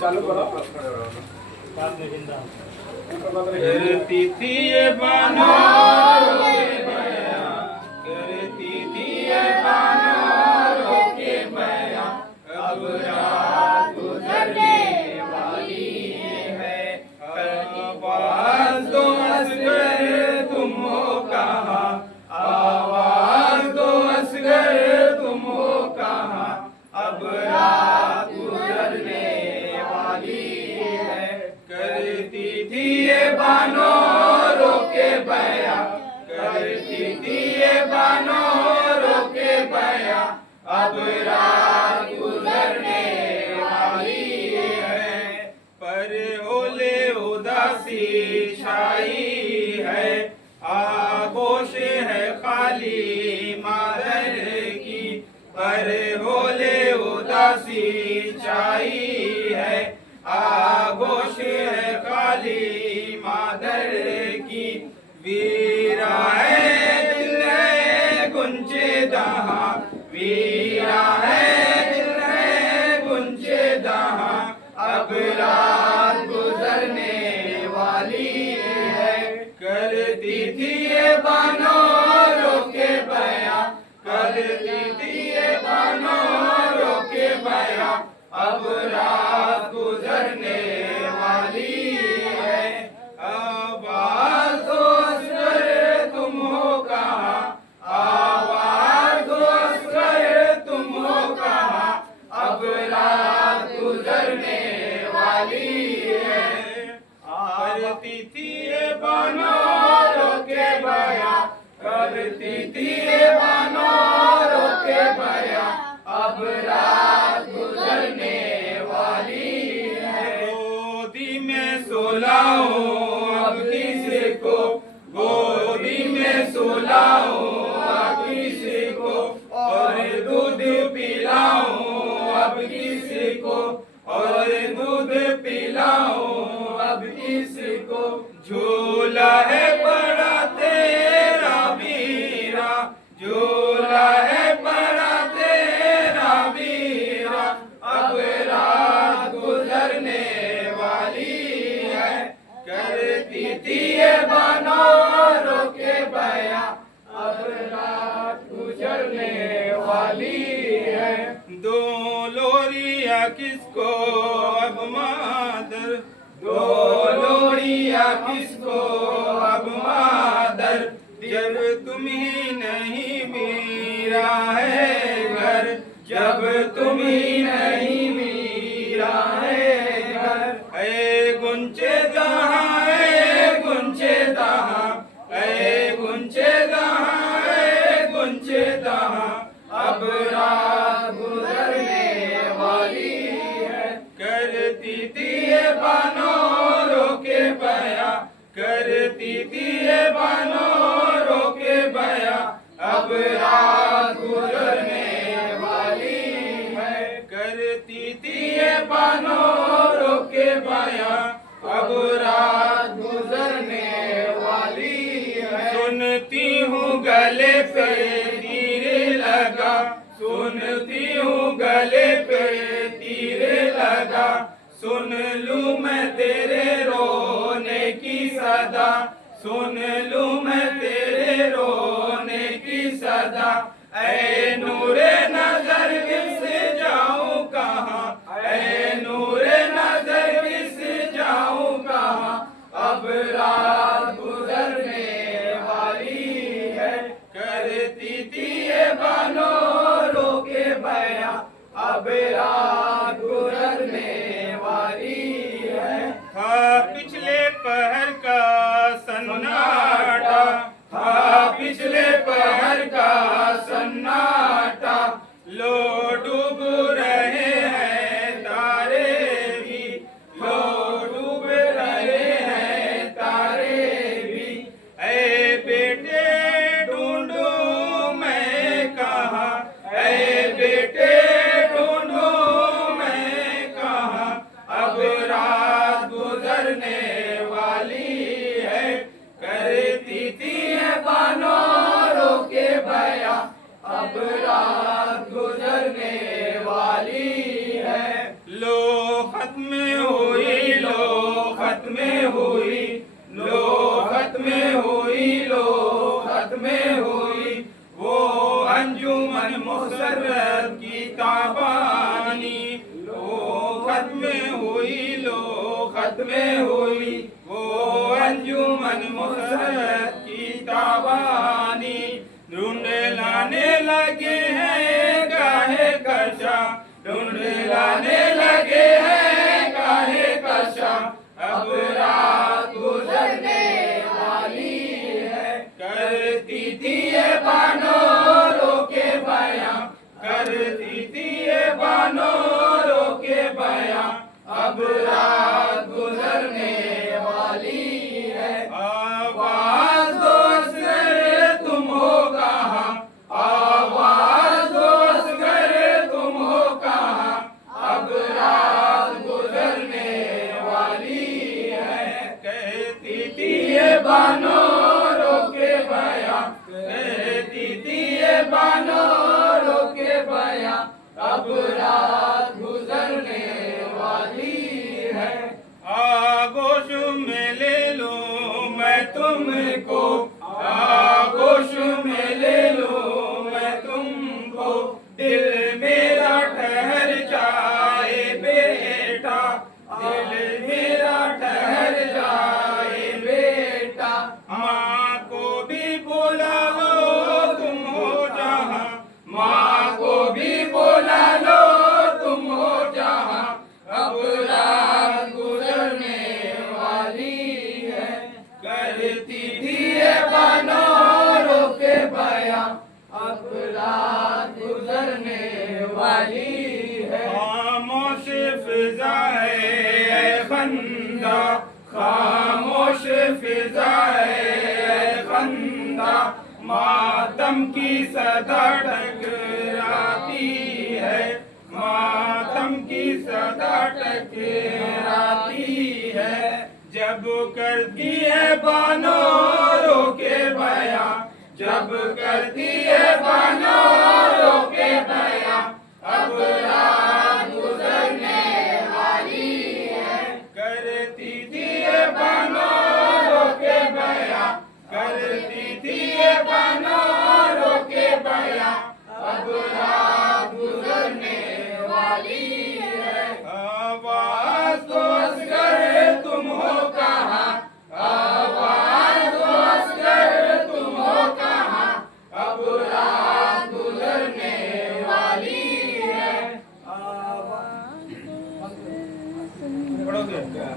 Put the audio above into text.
चालू करो। करती थी ये बानों के बया, करती थी ये बानों के बया, अब रात गुजरने वाली है। आवाज दो असगर तुम हो कहाँ, आवाज दो असगर तुम हो कहाँ, अब रात गुजरने वाली है। करती थी ये बानों रोके बया, करती थी ये बानों रोके बया, अब रात गुजरने वाली है। पर ओले उदासी छाई है, आगोश है खाली मादर की। पर ओले उदासी छाई है, आगोश है खाली मादर की। वीरा है दिल है गुंजे दहाँ, वीरा है दिल है गुंजे दहाँ, अब रात गुजरने वाली है। करती थी ये बानों रोके बया, करती थी ये बानों रोके बया, अब रात गुजरने वाली है। आवाज दो असगर तुम हो कहाँ, आवाज दो असगर तुम हो कहाँ, अब रात गुजरने वाली है। करती थी ये बानों रोके बया, करती थी ये बानों रोके बया, अब रात गुजरने वाली है। गोदी में सुलाऊं अब किसी को, गोदी में सुलाऊं अब किसी को, और दूध पिलाऊं अब किसी को, और दूध पिलाऊं अब किसी को। झूला है बड़ा तेरा वीरा, झूला है बड़ा तेरा वीरा, अब रात गुजरने वाली है। करती थी ये बानों रोके बया, अब रात गुजरने वाली है। दो लोरिया किसको अब मादर, दो लोरिया किसको अब मादर, जब तुम ही नहीं मेरा है घर, जब तुम ही नहीं मेरा है घर। ऐ गुंचे दहाँ, ऐ गुंचे दहाँ, ऐ गुंचे दहाँ, ऐ गुंचे दहाँ, अब रात गुजरने वाली है। करती थी ये बानों रोके बया, करती थी ये बानों रोके बया, अब रात गुजरने वाली है। करती थी ये बानों रोके बया, अब रात गुजरने वाली है। सुनती हूँ गले पे तीर लगा, सुनती हूँ गले पे तीर लगा, सुन लूँ मैं तेरे रोने की सदा, सुन लूँ मैं तेरे रोने की सदा। ऐ नूरे नजर किस जाऊँ कहाँ, ऐ नूरे नजर किस जाऊँ कहाँ, अब रात गुजरने वाली है। करती थी ये बानों रोके बया, अब रात गुजरने वाली है। था पिछले पहर का सन्नाटा, था पिछले पहर का सन्नाटा, लो डूब रहे हैं तारे भी, लो डूब रहे हैं तारे भी। ऐ बेटे ढूंढूं मैं कहाँ, ऐ बेटे ढूंढूं अंजुमन मुसर्रत की ताबानी, लो खत्म हुई वो अंजुमन मुसर्रत की ताबानी। ढूंढ लाने लगे हैं काहे कशा, ढूंढ लाने लगे हैं काहे कशा, अब रात गुजरने वाली है। करती थी ये बानों के बयां, करती थी ये बानों के बयां, अब रात गुजरने वाली है। आवाज दो असगर तुम हो कहाँ, आवाज दो असगर तुम हो कहाँ, अब रात गुजरने वाली है। कहती थी ये बानों के बयां, कहती थी ये बानों के बयां, अब रात गुजरने वाली है। आगोश में ले लो मैं तुमको, आगोश में ले लो मैं तुमको, दिल मेरा ठहर जाए बेटा, दिल मेरा ठहर जाए बेटा। माँ को भी बुला लो तुम हो जहाँ, माँ को भी बुला लो तुम हो जहाँ, अब रात गुजरने वाली है। करती थी ये बानों के बयां, अब रात गुजरने वाली है। खामोश फिजा है खंदा, खामोश फिजा है खंदा, मातम की सदा टकराती है, मातम की सदा टकराती है। जब करती है बानों के बयां, जब करती है बानों के बयां, अब रात गुजरने वाली है। करती थी ये बानों के बयां, करती थी ये बानों के बयां, अब रात गुजरने वाली है। आवाज दो असगर तुम हो कहाँ, आवाज दो असगर तुम हो कहाँ, अब रात गुजरने वाली है। आवाज पढ़ोगे क्या?